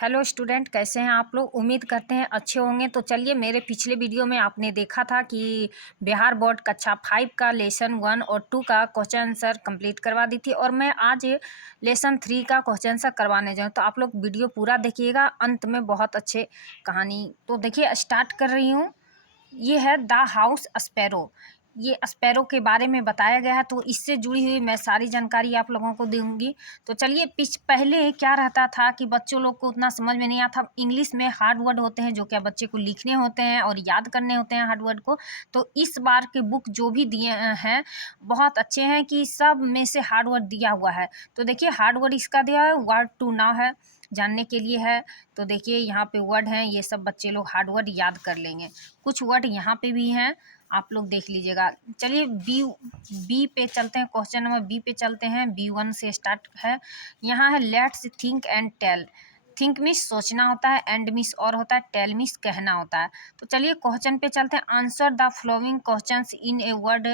Hello student, कैसे हैं आप लोग। उम्मीद करते हैं अच्छे होंगे। तो चलिए, मेरे पिछले वीडियो में आपने देखा था कि बिहार बोर्ड कक्षा 5 का लेसन 1 और 2 का क्वेश्चन आंसर कंप्लीट करवा दी थी और मैं आज लेसन 3 का क्वेश्चन आंसर करवाने जाऊँ। तो आप लोग वीडियो पूरा देखिएगा, अंत में बहुत अच्छे कहानी। तो देखिए, स्टार्ट कर रही हूँ। ये है द हाउस स्पैरो। ये स्पैरो के बारे में बताया गया है, तो इससे जुड़ी हुई मैं सारी जानकारी आप लोगों को दूंगी। तो चलिए, पहले क्या रहता था कि बच्चों लोग को उतना समझ में नहीं आता। इंग्लिश में हार्ड वर्ड होते हैं जो क्या बच्चे को लिखने होते हैं और याद करने होते हैं हार्ड वर्ड को। तो इस बार के बुक जो भी दिए हैं बहुत अच्छे हैं कि सब में से हार्ड वर्ड दिया हुआ है। तो देखिए, हार्ड वर्ड इसका दिया है, वर्ड टू नाउ है, जानने के लिए है। तो देखिए, यहाँ पे वर्ड हैं, ये सब बच्चे लोग हार्ड वर्ड याद कर लेंगे। कुछ वर्ड यहाँ पे भी हैं, आप लोग देख लीजिएगा। चलिए, बी पे चलते हैं। क्वेश्चन नंबर बी पे चलते हैं। B1 से स्टार्ट है। यहाँ है let's think and tell. Think means सोचना होता है, एंड मीन्स और होता है, टेल मीन्स कहना होता है। तो चलिए क्वेश्चन पे चलते हैं। Answer the flowing questions in a word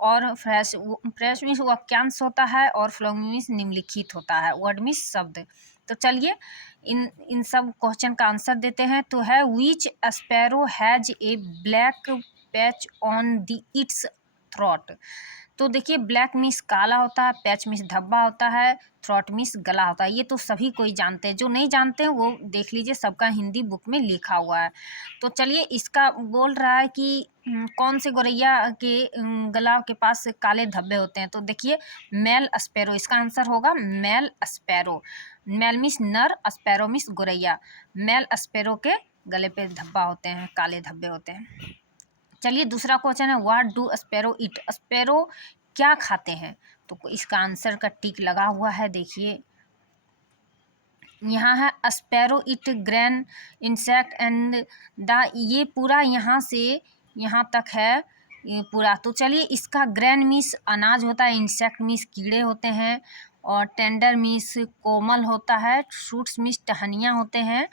और फ्रेश। फ्रेश मीन्स वाक्यांश होता है और फ्लोइंग मीन्स निम्नलिखित होता है, वर्ड मीन्स शब्द। तो चलिए इन सब क्वेश्चन का आंसर देते हैं। तो है which sparrow has a black patch on the its throat. तो देखिए, ब्लैक मीन्स काला होता है, पैच मीन्स धब्बा होता है, थ्रोट मीन्स गला होता है। ये तो सभी कोई जानते हैं, जो नहीं जानते हैं वो देख लीजिए, सबका हिंदी बुक में लिखा हुआ है। तो चलिए, इसका बोल रहा है कि कौन से गोरैया के गला के पास काले धब्बे होते हैं। तो देखिए, मेल स्पैरो इसका आंसर होगा, मेल स्पैरो। मेल मीन्स नर, स्पैरो मीन्स गोरैया। मेल स्पैरो के गले पे धब्बा होते हैं, काले धब्बे होते हैं। चलिए, दूसरा क्वेश्चन है what do sparrow eat. Sparrow क्या खाते हैं। तो इसका आंसर का टिक लगा हुआ है, देखिए यहाँ है sparrow it grain insect and the. ये पूरा यहाँ से यहाँ तक है ये पूरा। तो चलिए, इसका ग्रेन मीन्स अनाज होता है, इंसेक्ट मीन्स कीड़े होते हैं, और टेंडर मीन्स कोमल होता है, शूट्स मीन्स टहनियाँ होते हैं,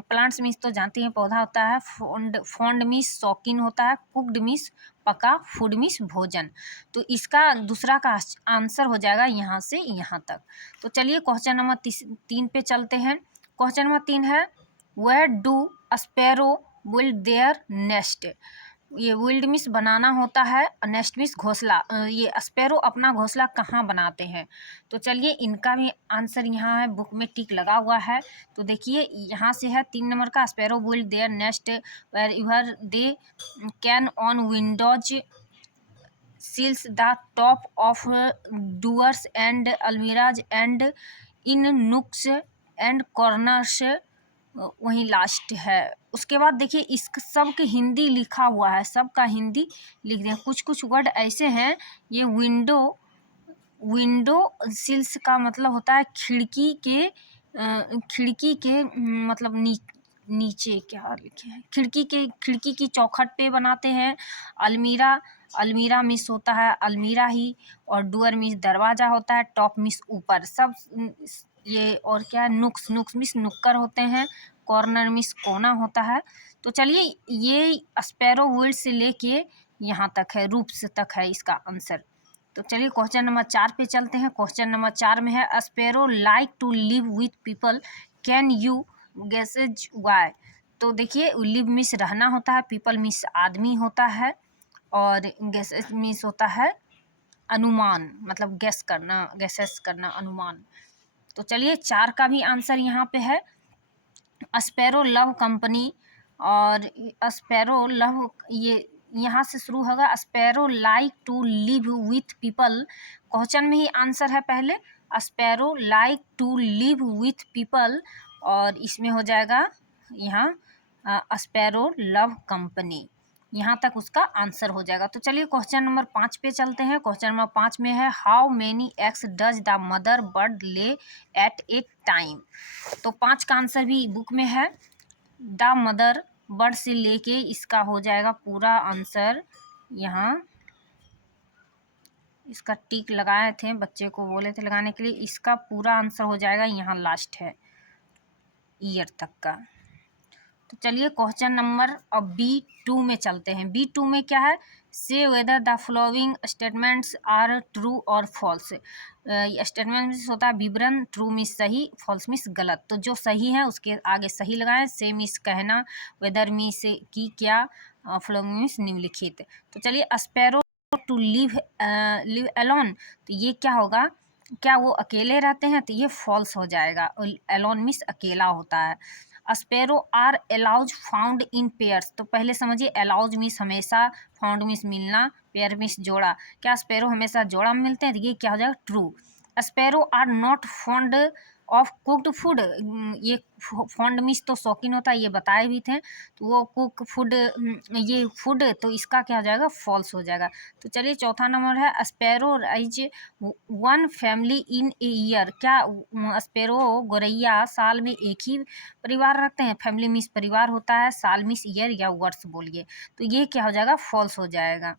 प्लांट्स मीन्स तो जानती हैं पौधा होता है, फॉन्ड मीन्स शौकीन होता है, कुकड मीन्स पका, फूड मीन्स भोजन। तो इसका दूसरा का आंसर हो जाएगा यहाँ से यहाँ तक। तो चलिए क्वेश्चन नंबर 3 पे चलते हैं। क्वेश्चन नंबर 3 है where do sparrow build their nest. ये बिल्ड मीन्स बनाना होता है, नेस्ट मीन्स घोंसला। ये स्पैरो अपना घोंसला कहाँ बनाते हैं। तो चलिए, इनका भी आंसर यहाँ है, बुक में टिक लगा हुआ है। तो देखिए, यहाँ से है 3 नंबर का, sparrow build their nest where your they can on windows sills the top of doors and almirahs and in nooks and corners. वहीं लास्ट है। उसके बाद देखिए, इस सब की हिंदी लिखा हुआ है, सबका हिंदी लिख दें। कुछ कुछ वर्ड ऐसे हैं, ये विंडो, विंडो सिल्स का मतलब होता है खिड़की के, खिड़की के मतलब नीचे क्या लिखे हैं, खिड़की की चौखट पे बनाते हैं। अलमीरा, अलमीरा मिस होता है अलमीरा ही, और डुअर मिस दरवाज़ा होता है, टॉप मिस ऊपर सब। ये और क्या है, नुक्स, नुक्स मिस नुक्कर होते हैं, कॉर्नर मिस कोना होता है। तो चलिए, ये स्पैरो वर्ड से लेके यहाँ तक है, रूप्स तक है इसका आंसर। तो चलिए क्वेश्चन नंबर 4 पे चलते हैं। क्वेश्चन नंबर 4 में है sparrow like to live with people, can you guesses why. तो देखिए, लिव मीन्स रहना होता है, पीपल मीन्स आदमी होता है, और गेसेज मीन्स होता है अनुमान, मतलब गेस करना, गेसेस करना, अनुमान। तो चलिए, 4 का भी आंसर यहाँ पे है स्पैरो लव कंपनी, और स्पैरो लव, ये यहाँ से शुरू होगा sparrow like to live with people. Question में ही आंसर है पहले, sparrow like to live with people, और इसमें हो जाएगा यहाँ स्पैरो लव कंपनी। यहाँ तक उसका आंसर हो जाएगा। तो चलिए क्वेश्चन नंबर 5 पे चलते हैं। क्वेश्चन नंबर 5 में है how many eggs does the mother bird ले एट ए टाइम। तो 5 का आंसर भी बुक में है। द मदर बर्ड से लेके इसका हो जाएगा पूरा आंसर। यहाँ इसका टिक लगाए थे, बच्चे को बोले थे लगाने के लिए, इसका पूरा आंसर हो जाएगा यहाँ लास्ट है ईयर तक का। तो चलिए क्वेश्चन नंबर अब B2 में चलते हैं। B2 में क्या है, say whether the following statements are true और फॉल्स। स्टेटमेंट मीन्स होता है विवरण, ट्रू मीन्स सही, फॉल्स मीन्स गलत। तो जो सही है उसके आगे सही लगाएं, से मीन्स कहना, वेदर मीन्स की क्या, फॉलोइंग मीन्स निम्नलिखित। तो चलिए sparrow to live live alone, तो ये क्या होगा, क्या वो अकेले रहते हैं, तो ये फॉल्स हो जाएगा। अलोन मीन्स अकेला होता है। Sparrow are always found in pairs, तो पहले समझिए अलाउज मीन्स हमेशा, फाउंड मीन्स मिलना, पेयर मीन्स जोड़ा। क्या स्पैरो हमेशा जोड़ा में मिलते हैं, तो ये क्या हो जाएगा, true. Sparrow are not fond of cooked food, ये फॉन्ड मीन्स तो शौकीन होता है, ये बताए भी थे। तो वो कुक फूड, ये फूड, तो इसका क्या हो जाएगा, फॉल्स हो जाएगा। तो चलिए चौथा नंबर है sparrow rise one family in a year, क्या स्पैरो गोरैया साल में एक ही परिवार रखते हैं, फैमिली मीन्स परिवार होता है, साल मीन्स ईयर या वर्ष बोलिए, तो ये क्या हो जाएगा, फॉल्स हो जाएगा।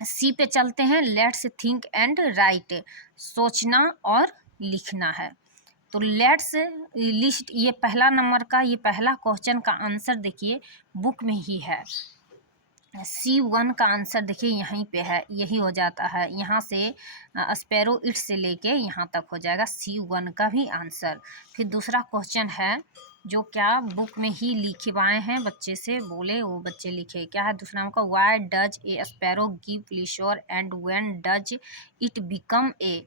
सी पे चलते हैं, लेट्स थिंक एंड राइट, सोचना और लिखना है। तो लेट्स लिस्ट, ये पहला नंबर का, ये पहला क्वेश्चन का आंसर देखिए बुक में ही है। C1 का आंसर देखिए यहीं पे है, यही हो जाता है, यहाँ से स्पैरो इट से लेके यहाँ तक हो जाएगा C1 का भी आंसर। फिर दूसरा क्वेश्चन है जो क्या बुक में ही लिखवाए हैं, बच्चे से बोले वो बच्चे लिखे, क्या है दूसरा नंबर का, why does a sparrow give pleasure and when does it become a,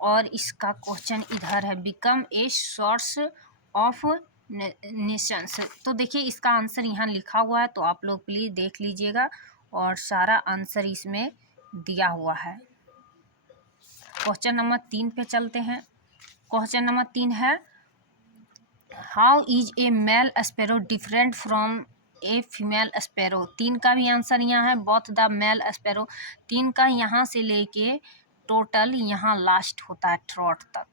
और इसका क्वेश्चन इधर है, become a source of nations. तो देखिए इसका आंसर यहाँ लिखा हुआ है, तो आप लोग प्लीज़ देख लीजिएगा, और सारा आंसर इसमें दिया हुआ है। क्वेश्चन नंबर 3 पे चलते हैं। क्वेश्चन नंबर 3 है, how is a male sparrow different from a female sparrow. 3 का भी आंसर यहाँ है, बोथ द मेल स्पैरो। 3 का यहाँ से लेके टोटल यहाँ लास्ट होता है ट्रॉट तक।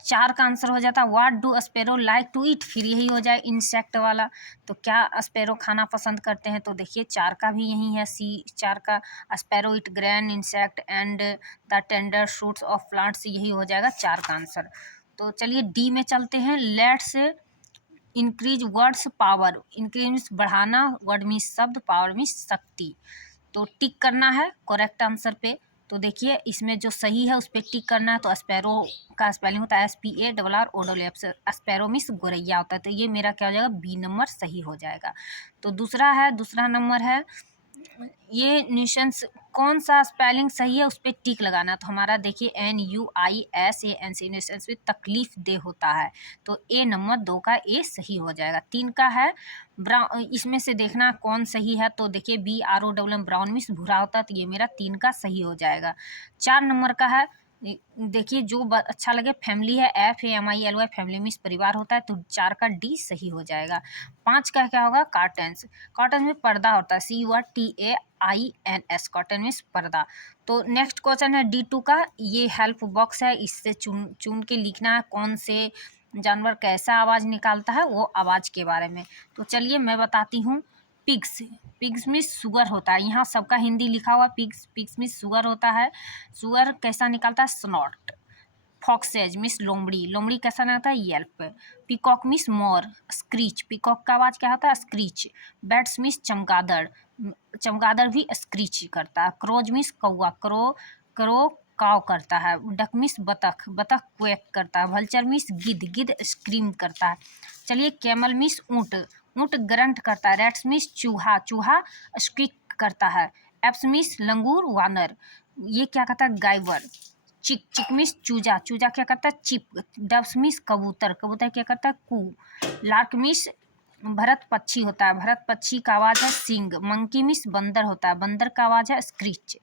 4 का आंसर हो जाता है, what do sparrow like to eat, फिर यही हो जाए इंसेक्ट वाला। तो क्या स्पैरो खाना पसंद करते हैं, तो देखिए 4 का भी यही है, C 4 का, sparrow eat grain insect and the tender shoots of plants, यही हो जाएगा 4 का आंसर। तो चलिए D में चलते हैं, let's increase words power, increase means बढ़ाना, वर्ड मीन्स शब्द, पावर मीन्स शक्ति। तो टिक करना है करेक्ट आंसर पे। तो देखिए इसमें जो सही है उस पर टिक करना है। तो स्पैरो का स्पेलिंग होता है SPARROWF, स्पैरो मीन्स गोरैया होता है, तो ये मेरा क्या हो जाएगा, B नंबर सही हो जाएगा। तो दूसरा नंबर है, ये न्यूसेंस कौन सा स्पेलिंग सही है उस पर टिक लगाना। तो हमारा देखिए NUISANC, न्यूसेंस में तकलीफ दे होता है, तो A नंबर 2 का A सही हो जाएगा। 3 का है ब्राउन, इसमें से देखना कौन सही है, तो देखिए BROWN, ब्राउन मीन्स भूरा होता है, तो ये मेरा 3 का सही हो जाएगा। 4 नंबर का है, देखिए जो अच्छा लगे, फैमिली है, FAMILY, फैमिली मीन्स परिवार होता है, तो 4 का D सही हो जाएगा। 5 का क्या होगा, कार्टन्स, कॉटन में पर्दा होता है, CURTAINS, कॉटन मीन्स पर्दा। तो नेक्स्ट क्वेश्चन है D2 का, ये हेल्प बॉक्स है, इससे चुन के लिखना है कौन से जानवर कैसा आवाज़ निकालता है, वो आवाज़ के बारे में। तो चलिए मैं बताती हूँ, पिग्स, पिग्स मीन्स सुगर होता है, यहाँ सबका हिंदी लिखा हुआ, पिग्स मीन्स सुगर होता है, सुगर कैसा निकालता है, स्नॉट। फॉक्सेज मीन्स लोमड़ी, लोमड़ी कैसा निकलता है, Yelp. Peacock means more, screech, peacock का आवाज़ क्या होता है, स्क्रीच। बैट्स मीन्स चमगादड़, चमगादड़ भी स्क्रीच करता है। क्रोज मीन्स कौआ, क्रो काव करता है। डक मीन्स बतख, बतख क्वेक करता है। वल्चर मीन्स गिद्ध, गिद्ध स्क्रीम करता है। चलिए कैमल मीन्स ऊँट, ऊँट ग्रंट करता है। रैट्स मीन्स चूहा, चूहा स्क्विक करता है। एप्स मीन्स लंगूर, वानर, ये क्या कहता है, गायवर। चिक, चिक मीन्स चूजा, चूजा क्या करता है, चिप। डब्स मीन्स कबूतर, कबूतर क्या करता है, कू। लार्क मीन्स भरत पक्षी होता है, भरत पक्षी का आवाज़ है सिंग। मंकी मीन्स बंदर होता है, बंदर का आवाज़ है स्क्रीच।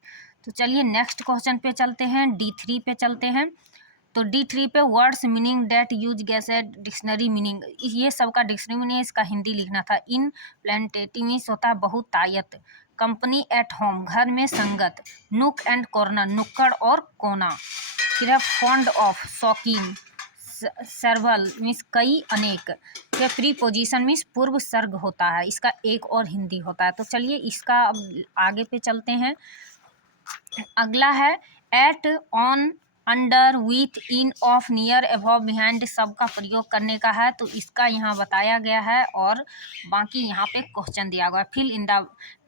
तो चलिए नेक्स्ट क्वेश्चन पे चलते हैं, D3 पे चलते हैं। तो D3 पे वर्ड्स मीनिंग डेट यूज जैसे डिक्शनरी मीनिंग, ये सबका डिक्शनरी मीनिंग, इसका हिंदी लिखना था। इन प्लेंटेटिव मीन्स होता है बहुतायत। कंपनी एट होम, घर में संगत। नुक एंड कॉर्नर, नुक्कड़ और कोना। फिर है फॉन्ड ऑफ, शौकीन। सर्वल मीन्स कई, अनेक। फिर प्रीपोजिशन मीन्स पूर्व सर्ग होता है, इसका एक और हिंदी होता है। तो चलिए इसका अब आगे पे चलते हैं। अगला है at, on, under, with, in, of, near, above, behind सबका प्रयोग करने का है, तो इसका यहाँ बताया गया है और बाकी यहाँ पे क्वेश्चन दिया गया है।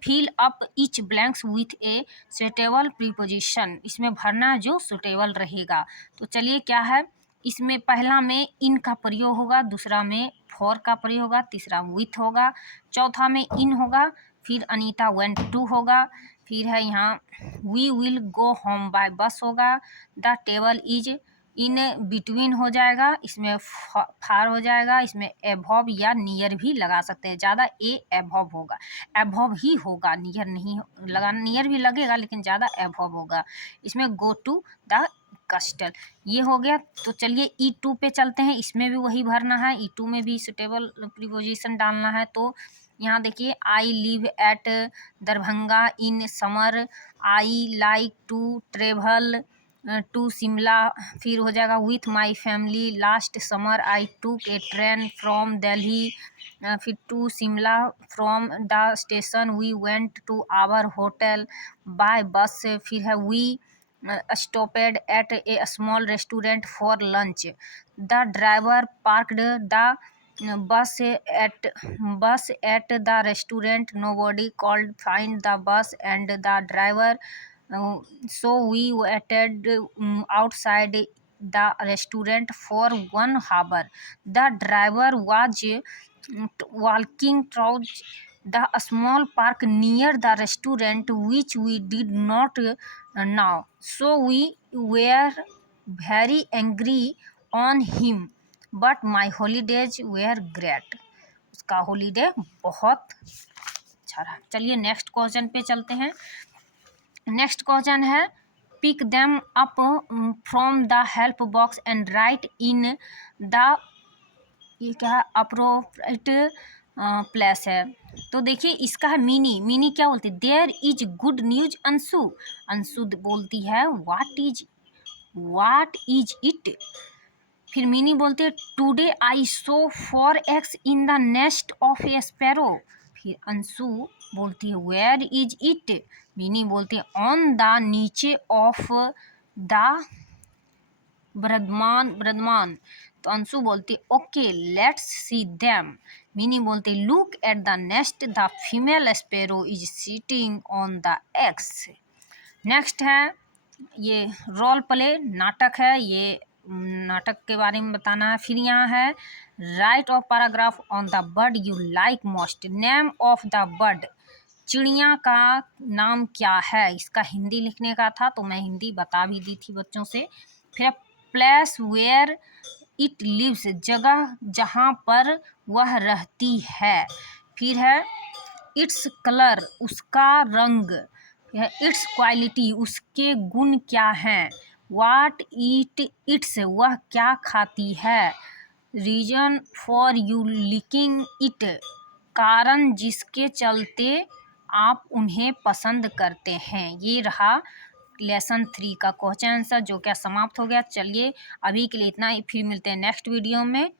Fill up each blanks with a suitable preposition, इसमें भरना जो सुटेबल रहेगा। तो चलिए क्या है, इसमें पहला में इन का प्रयोग होगा, दूसरा में फॉर का प्रयोग होगा, तीसरा विथ होगा, चौथा में इन होगा, फिर अनीता वेंट टू होगा, फिर है यहाँ we will go home by bus होगा, the table is in between हो जाएगा, इसमें फार हो जाएगा, इसमें एभव या नियर भी लगा सकते हैं, ज़्यादा ए एभव होगा, एभव ही होगा, नियर नहीं लगा, नियर भी लगेगा लेकिन ज़्यादा एभव होगा। इसमें गो टू द कस्टल, ये हो गया। तो चलिए E2 पे चलते हैं, इसमें भी वही भरना है, E2 में भी सुटेबल प्रीपोजिशन डालना है। तो यहाँ देखिए, I live at Darbhanga in summer, I like to travel to Shimla, फिर हो जाएगा with my family last summer I took a train from Delhi, फिर to Shimla from the station we went to our hotel by bus, फिर है we stopped at a small restaurant for lunch. The driver parked the bus at the restaurant. Nobody called find the bus and the driver. So we waited outside the restaurant for 1 hour. The driver was walking towards the small park near the restaurant, which we did not know. So we were very angry on him, but my holidays were great. उसका holiday बहुत अच्छा रहा। चलिए next question पे चलते हैं। Next question है, pick them up from the help box and write in the, ये क्या है, अप्रोप्रिएट प्लेस है। तो देखिए इसका है मीनी क्या बोलती है, there is good news Anshu, Anshu बोलती है व्हाट इज इट, फिर मीनी बोलते हैं today I saw 4 eggs in the nest of a sparrow, फिर अंशु बोलती है वेयर इज इट, मीनी बोलती है ऑन द नीचे ऑफ द ब्रदमान, तो अंशु बोलती है ओके लेट्स सी देम, मीनी बोलते look at the nest the female sparrow is sitting on the eggs. Next है, ये रोल प्ले नाटक है, ये नाटक के बारे में बताना है। फिर यहाँ है right of paragraph on the bird you like most, name of the bird, चिड़िया का नाम क्या है, इसका हिंदी लिखने का था तो मैं हिंदी बता भी दी थी बच्चों से। फिर प्लेस वेयर इट लिव्स, जगह जहाँ पर वह रहती है। फिर है इट्स कलर, उसका रंग, इट्स क्वालिटी, उसके गुण क्या हैं। व्हाट ईट इट्स, वह क्या खाती है। Reason for you liking it, कारण जिसके चलते आप उन्हें पसंद करते हैं। ये रहा लेसन 3 का क्वेश्चन आंसर, जो क्या समाप्त हो गया। चलिए अभी के लिए इतना ही, फिर मिलते हैं नेक्स्ट वीडियो में।